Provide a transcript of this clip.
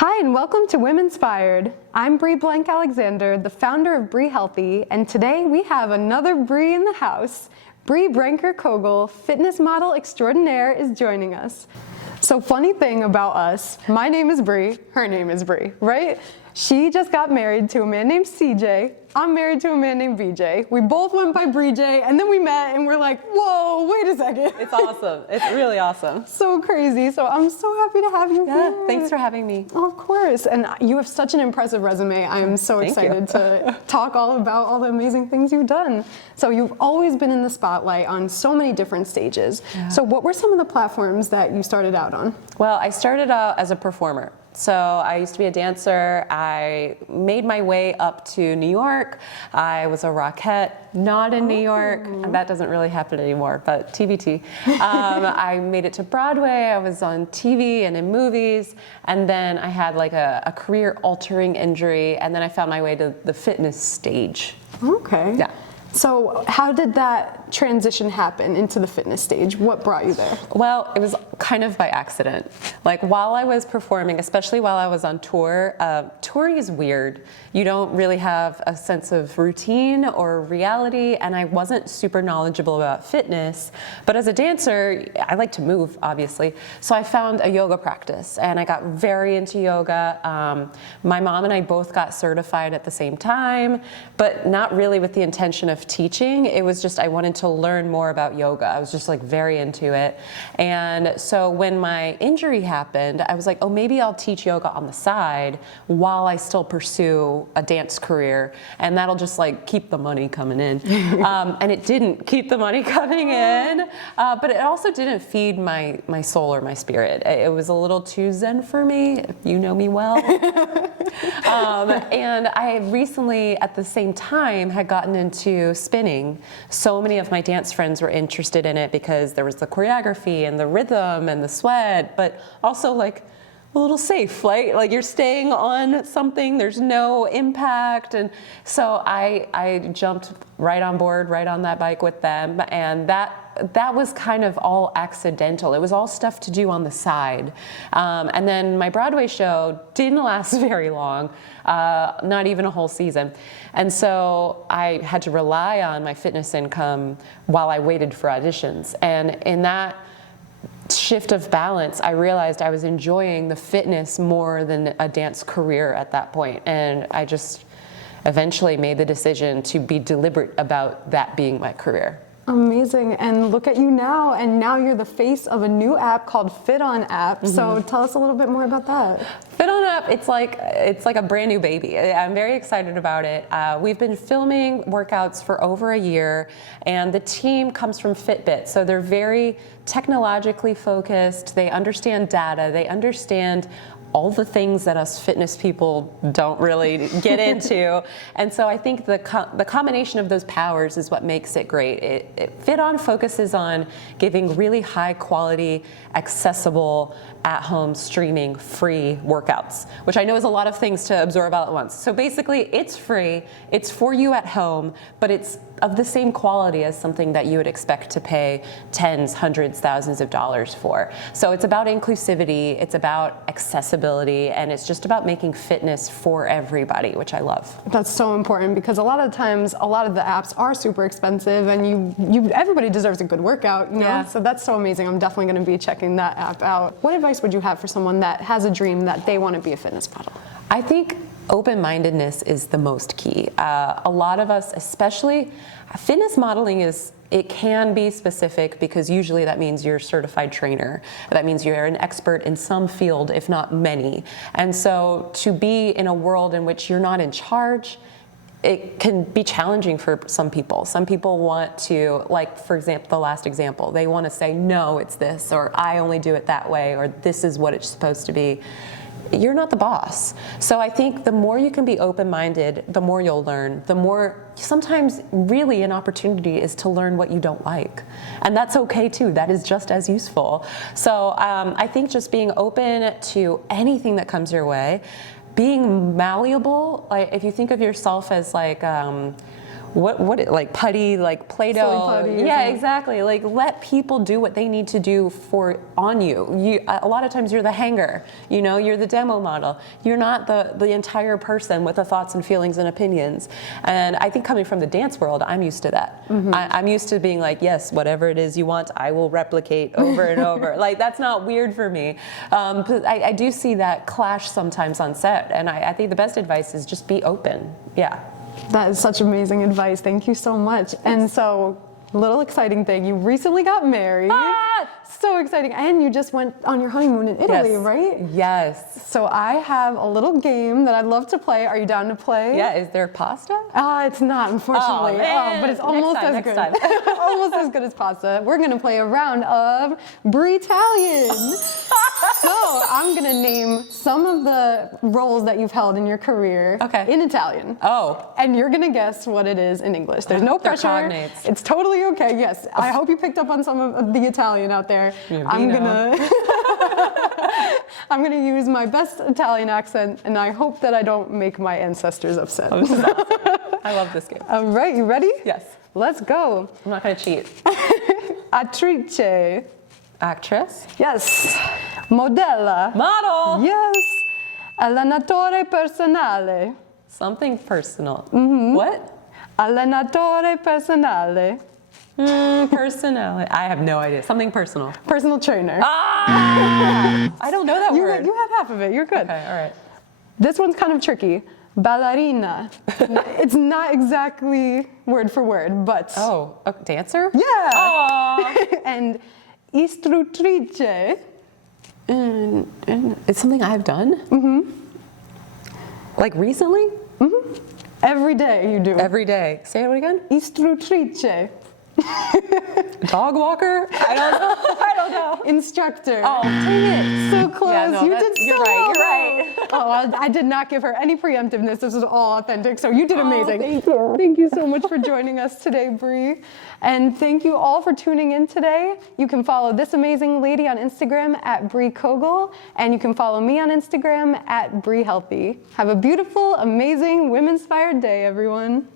Hi and welcome to Womenspired. I'm Bree Branker, the founder of Bree Healthy, and today we have another Bree in the house. Bree Branker Koegel, fitness model extraordinaire, is joining us. So funny thing about us, my name is Bree, her name is Bree, right? She just got married to a man named CJ. I'm married to a man named Bri-J. We both went by Bri-J, and then we met and we're like, whoa, wait a second. It's awesome. It's really awesome. So crazy. So I'm so happy to have you here. Thanks for having me. Of course. And you have such an impressive resume. I am so excited to talk all about all the amazing things you've done. So you've always been in the spotlight on so many different stages. Yeah. So what were some of the platforms that you started out on? Well, I started out as a performer. So I used to be a dancer. I made my way up to New York. I was a Rockette, not in New York. And that doesn't really happen anymore, but TBT. I made it to Broadway. I was on TV and in movies. And then I had like a career-altering injury. And then I found my way to the fitness stage. Okay. Yeah. So how did that transition happen into the fitness stage? What brought you there? Well, it was kind of by accident. Like while I was performing, especially while I was on tour, touring is weird. You don't really have a sense of routine or reality, and I wasn't super knowledgeable about fitness. But as a dancer, I like to move, obviously. So I found a yoga practice, and I got very into yoga. My mom and I both got certified at the same time, but not really with the intention of teaching. It was just I wanted to learn more about yoga. I was just like very into it. And so when my injury happened, I was like, oh, maybe I'll teach yoga on the side while I still pursue a dance career, and that'll just like keep the money coming in. And it didn't keep the money coming in, but it also didn't feed my soul or my spirit. It was a little too zen for me, if you know me well. And I recently, at the same time, had gotten into spinning. So many of my dance friends were interested in it because there was the choreography and the rhythm and the sweat, but also like a little safe, right? Like you're staying on something, there's no impact. And so I jumped right on board, right on that bike with them. And that was kind of all accidental. It was all stuff to do on the side. And then my Broadway show didn't last very long, not even a whole season. And so I had to rely on my fitness income while I waited for auditions. And in that shift of balance, I realized I was enjoying the fitness more than a dance career at that point. And I just eventually made the decision to be deliberate about that being my career. Amazing. And look at you now, and now you're the face of a new app called FiDi app. So tell us a little bit more about that. FiDi app, it's like a brand new baby. I'm very excited about it. We've been filming workouts for over a year, and the team comes from Fitbit, so they're very technologically focused. They understand data. They understand all the things that us fitness people don't really get into. And so I think the combination of those powers is what makes it great. FiDi focuses on giving really high quality, accessible, at-home streaming free workouts, which I know is a lot of things to absorb all at once. So basically it's free, it's for you at home, but it's of the same quality as something that you would expect to pay tens, hundreds, thousands of dollars for. So it's about inclusivity, it's about accessibility, and it's just about making fitness for everybody, which I love. That's so important because a lot of times, a lot of the apps are super expensive, and everybody deserves a good workout, you know? Yeah. So that's so amazing. I'm definitely going to be checking that app out. What advice would you have for someone that has a dream that they want to be a fitness model? I think open-mindedness is the most key. A lot of us, especially fitness modeling, it can be specific because usually that means you're a certified trainer. That means you're an expert in some field, if not many. And so to be in a world in which you're not in charge, it can be challenging for some people. Some people want to, like for example, the last example, they want to say, no, it's this, or I only do it that way, or this is what it's supposed to be. You're not the boss. So I think the more you can be open-minded, the more you'll learn. The more, sometimes really an opportunity is to learn what you don't like. And that's okay too, that is just as useful. So I think just being open to anything that comes your way, being malleable, like if you think of yourself as like, like putty, like Play-Doh. Silly putty, Yeah, isn't it? exactly. Like let people do what they need to do on you. A lot of times you're the hanger, you know, you're the demo model. You're not the entire person with the thoughts and feelings and opinions. And I think coming from the dance world, I'm used to that. I'm used to being like, yes, whatever it is you want, I will replicate over and over. Like that's not weird for me. But I do see that clash sometimes on set. And I think the best advice is just be open. Yeah. That is such amazing advice. Thank you so much. And so, little exciting thing, you recently got married. Ah! So exciting. And you just went on your honeymoon in Italy, right? Yes. So I have a little game that I'd love to play. Are you down to play? Yeah, is there pasta? It's not, unfortunately. Oh, man. But it's almost as Next good. time. Almost as good as pasta. We're gonna play a round of Bri-Italian. So I'm gonna name some of the roles that you've held in your career in Italian. Oh. And you're gonna guess what it is in English. There's no They're pressure. cognates. It's totally okay, yes. I hope you picked up on some of the Italian out there. I'm gonna use my best Italian accent, and I hope that I don't make my ancestors upset. Oh, this is awesome. I love this game. All right, you ready? Yes. Let's go. I'm not gonna cheat. Attrice. Actress. Yes. Modella. Model. Yes. Allenatore personale. Something personal. What? Allenatore personale. Personality. I have no idea. Something personal. Personal trainer. Ah! I don't know that word. You have half of it. You're good. Okay, all right. This one's kind of tricky. Ballerina. It's not exactly word for word, but. Oh, a dancer? Yeah. Oh. And istruttrice. It's something I've done? Like recently? Every day you do. Every day. Say it again? Istruttrice. Dog walker? I don't know. I don't know. Instructor. Oh, dang it. So close. Yeah, no, you did so you're right. You're right. Oh, I did not give her any preemptiveness. This was all authentic. So you did amazing. Thank you. Thank you so much for joining us today, Bree. And thank you all for tuning in today. You can follow this amazing lady on Instagram at Bree Koegel, and you can follow me on Instagram at Bree Healthy. Have a beautiful, amazing, women-inspired day, everyone.